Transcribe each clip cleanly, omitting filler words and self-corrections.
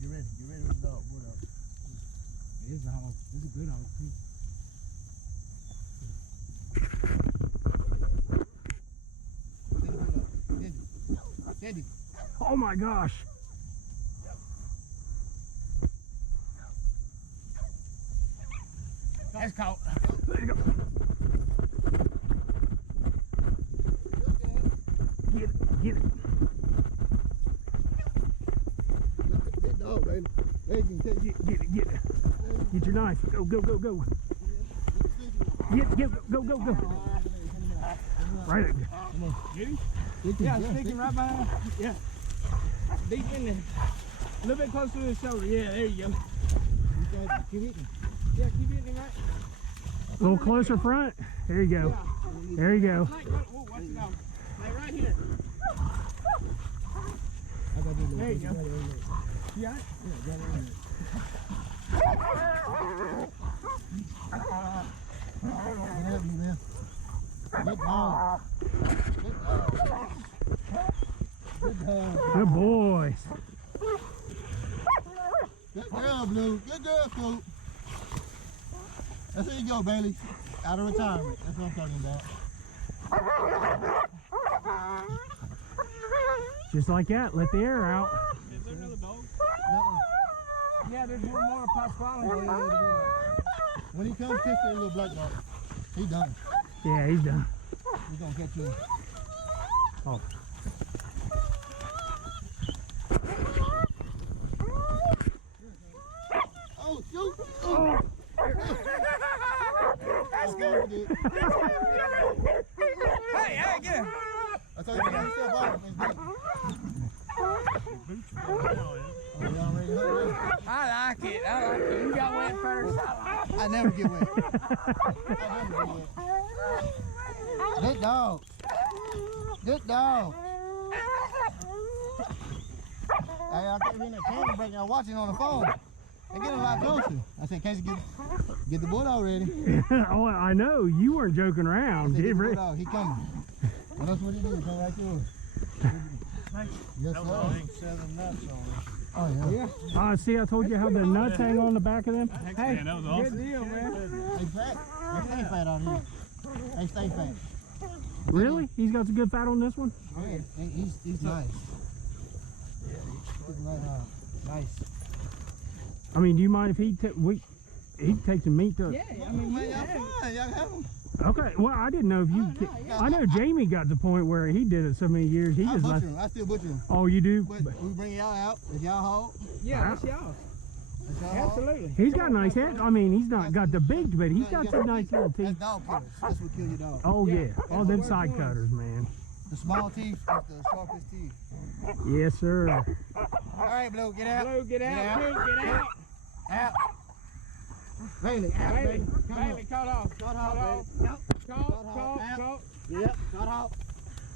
Get ready with the dog. What up? It is a hog. It's a good hog too. Sandy. Oh my gosh. That's caught. There you go. Get it, get it. Big dog, baby. There you can take it. Get it. Get your knife. Go, go, go, go. Go, go, go. Right. Come on. Get him? Yeah, sticking right behind. Yeah. Deep in there. A little bit closer to his shoulder. Yeah, there you go. Keep hitting. Yeah, keep hitting him right. A little closer front. There you go. Yeah. There you go. Like, whoa, watch it out. Like right here. There you go. You got it? Yeah, got it in there. Help me, man. Good dog. Good dog. Good dog. Good boys. Good girl, Blue. Good girl, Blue. That's where you go, Bailey. Out of retirement. That's what I'm talking about. Just like that. Let the air out. Is there another dog? No. Yeah, there's one more pop following. When he comes, kiss that little black dog. He done. Yeah, he's done. He's gonna catch you. Oh. Oh, shoot! Oh. That's good. Hey, hey, get him. I told you to get yourself off. I like it. I like it. You got wet first. I never get wet. I never get wet. Good dog. Good dog. Hey, I came in that camera break and I was watching on the phone. They get a lot closer. I said, Casey, get the bulldog ready. Oh, I know. You weren't joking I around. said, get Get the ready. bulldog. He coming. What else would he do? Come right through. Yes, sir. 7 nuts on it. Oh, yeah. See, I told you how the nuts hang on the back of them. Hey, Man, that was awesome. good deal, man. Hey, fat. They stay fat out here. They stay fat. Really? He's got some good fat on this one? Oh, yeah. He's nice. He's nice. I mean, do you mind if he take some meat to? Yeah, I mean, Man, y'all fine. Y'all have them. Okay. Well, I didn't know if you. I know Jamie got to the point where he did it so many years. He I just butcher left. them. I still butcher them. Oh, you do? But we bring y'all out. If y'all hold, yeah, that's y'all. if y'all hold. Absolutely. He's got a nice head. I mean, he's not got the big, but he's got some nice little That's teeth. dog killers. That's what kill your dog. Oh Yeah. yeah. Oh, them side cutters, man. The small teeth is the sharpest teeth. Yes, sir. All right, Blue, get out. Blue, get out. Blue, get out. Out. Bailey, out, Bailey, baby. Come Bailey, on. cut off. Cut off, baby. Out. Caught. Yep, cut off.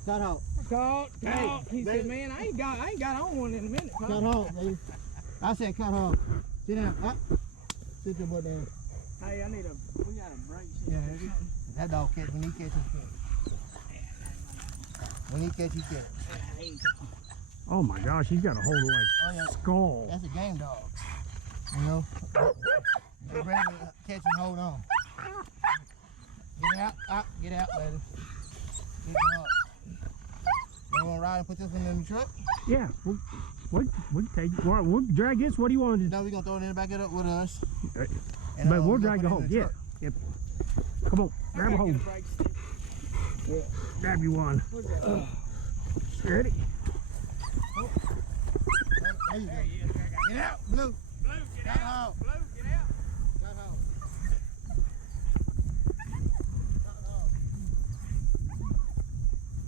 Cut off. Caught. Hey, He baby. said, man, I ain't got on one in a minute. Cut off, baby. I said cut off. Sit down. Up. Sit your butt down. Hey, we got a break. Yeah, that dog catch. When he catch, he catch. When he catch, he catch. Oh my gosh, he's got a whole like Oh, yeah. skull. That's a game dog. You know? They ready to catch and hold on. Get out, get out, baby. Get him up. You want to ride and put this one in the truck? Yeah. We can take. We'll drag this. What do you want to do? No, we're going to throw it in the back of it with us. Right. And, But we'll we're drag the gonna hole. put it in Yeah. truck. Yep. Come on, grab a hold. Grab you one. Ready? There you go. Get out, Blue. Blue, get Got out. out. Blue, get out. Got out.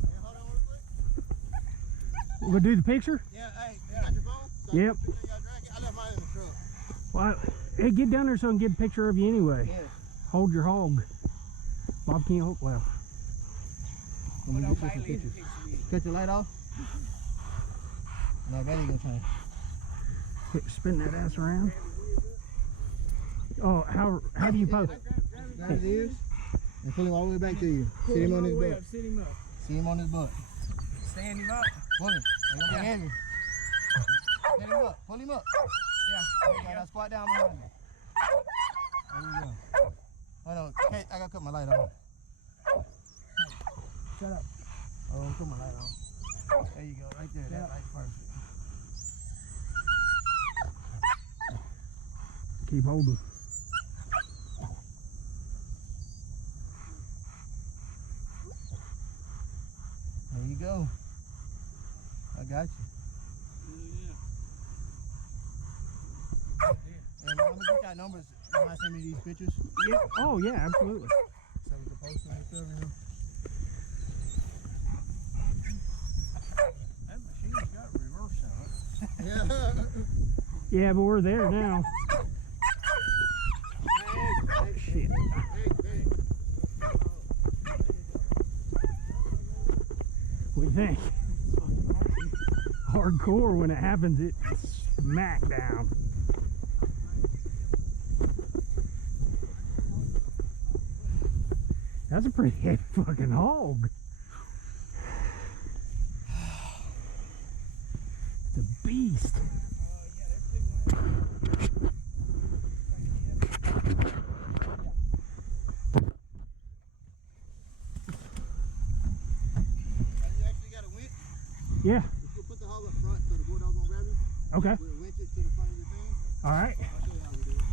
Hey, hold on real quick. We'll do the picture. Yeah, hey, you got your phone? So Yep. you gotta drag it? I left mine in the truck. Well, hey, get down there so I can get a picture of you anyway. Yeah. Hold your hog. Bob can't hold. Well, Let me get you some pictures. Cut your light off? No, Betty gonna try. spin that ass around. Oh, how do you pose? Grab his ears and pull him all the way back to you. Sit him on his butt. Sit him up. Sit him on his butt. Stand him up. Pull him. Ain't gonna be heavy. Get him up. up. Pull him up. Yeah. There you go. Now squat down behind him. There you go. Hold on. Hey, I gotta cut my light on. Shut up. Oh, cut my light on. There you go. Right there. That light's perfect. Keep holding. There you go. I got you. And I'm gonna get that numbers when I send me these pictures Yeah. Oh yeah, absolutely. so we can post them and stuff, you know. That machine's got reverse on it. Yeah. Yeah, but we're there now. Shit. What do you think? Hardcore when it happens, it's smack down. That's a pretty heavy fucking hog. It's a beast. You actually got a winch? Yeah. We'll put the hog up front so the bulldog won't grab you. Okay. We'll winch it to the front of your thing. All right. I'll show you how we do it.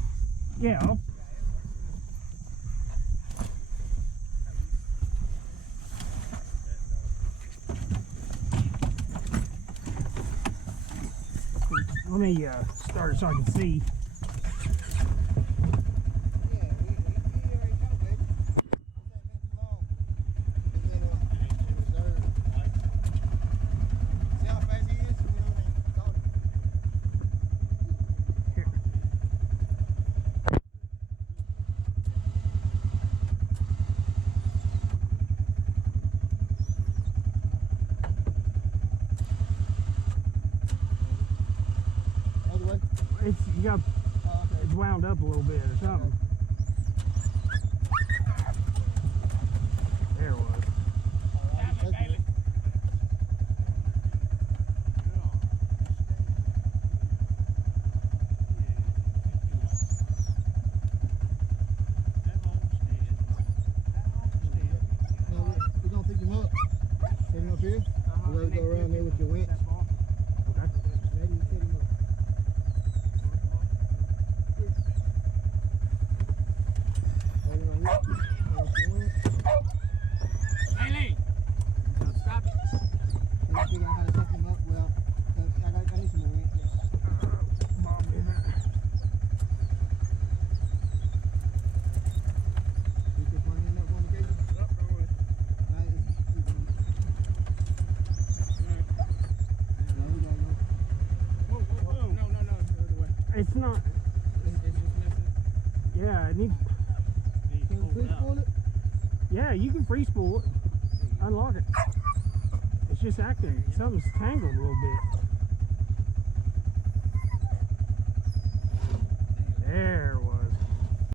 Yeah. Let me start it so I can see. Yeah, we already know, baby. That been too long. It's been in reserve. See how fast he is? We don't even call him. Other way? You got Oh, okay. it's wound up a little bit or something. There it was. That's good. No, we're gonna pick him up. Set him up here. We're gonna go around there with your winch. Okay. Ready to set him up. Hold him on here. Hold your winch. Haley! Stop it. Can you figure out how to set him up? Well, I need some more winch. Bob did that. You can find him up on the cable. Up, go away. Alright, no, we gotta go. Whoa, whoa, whoa. No, the other way. It's not. It's just missing. Yeah, it needs. Can you please pull it? Yeah, you can free spool it. Unlock it. It's just acting. Something's tangled a little bit.